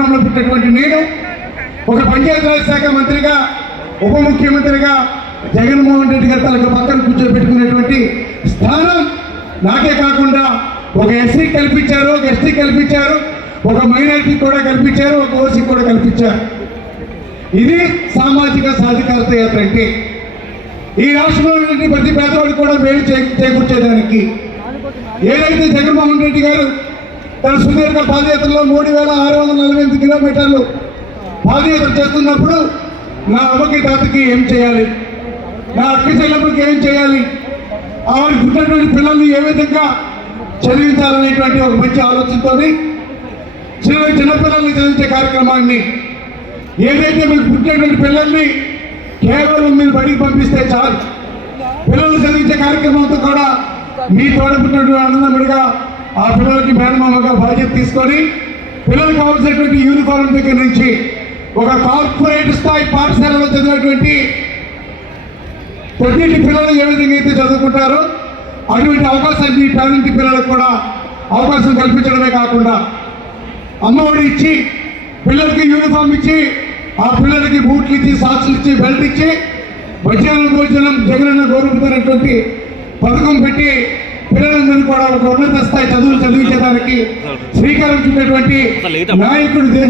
కుటుంబంలో పుట్టినటువంటి నేను ఒక పంచాయతీరాజ్ శాఖ మంత్రిగా ఉప ముఖ్యమంత్రిగా జగన్మోహన్ రెడ్డి గారు తనకు పక్కన కూర్చోబెట్టుకునేటువంటి స్థానం నాకే కాకుండా ఒక ఎస్సీ కల్పించారు, ఒక ఎస్టీ కల్పించారు, ఒక మైనారిటీ కూడా కల్పించారు, ఒక ఓసీ కూడా కల్పించారు. ఇది సామాజిక సాధికారత యాత్ర అంటే. ఈ రాష్ట్రంలో ప్రతి పేదవాడికి కూడా మేలు చేకూర్చేదానికి ఏదైతే జగన్మోహన్ రెడ్డి గారు తన సుదీర్ఘ పాదయాత్రలో 3648 కిలోమీటర్లు పాదయాత్ర చేస్తున్నప్పుడు నా అమ్మకి తాతకి ఏం చేయాలి, నా అక్క చెల్లెమ్మకి ఏం చేయాలి, ఆవిడ పుట్టినటువంటి పిల్లల్ని ఏ విధంగా చదివించాలనేటువంటి ఒక మంచి ఆలోచనతో చిన్నపిల్లల్ని చదివించే కార్యక్రమాన్ని ఏదైతే మీకు పుట్టినటువంటి పిల్లల్ని కేవలం మీరు బడికి పంపిస్తే చాలు, పిల్లలు చదివించే కార్యక్రమంతో కూడా మీ తోడ పుట్టినటువంటి అన్నదమ్ముడిగా ఆ పిల్లలకి మేనమామగా బాధ్యత తీసుకొని పిల్లలకు కావాల్సినటువంటి యూనిఫారం దగ్గర నుంచి ఒక కార్పొరేట్ స్థాయి పాఠశాలలో చదివేటువంటి ప్రతి పిల్లలు ఏ విధంగా అయితే చదువుకుంటారో అటువంటి అవకాశాన్ని పేరెంట్ పిల్లలకు కూడా అవకాశం కల్పించడమే కాకుండా అమ్మఒడి ఇచ్చి పిల్లలకి యూనిఫామ్ ఇచ్చి ఆ పిల్లలకి బూట్లు ఇచ్చి సాక్స్లు ఇచ్చి బెల్ట్ ఇచ్చి మధ్యాహ్నం భోజనం జగనన్న గౌరవించినటువంటి పథకం పెట్టి పిల్లలందరూ కూడా ఒక ఉన్నత స్థాయి చదువులు చదివించడానికి శ్రీకారం చుట్టినటువంటి నాయకుడు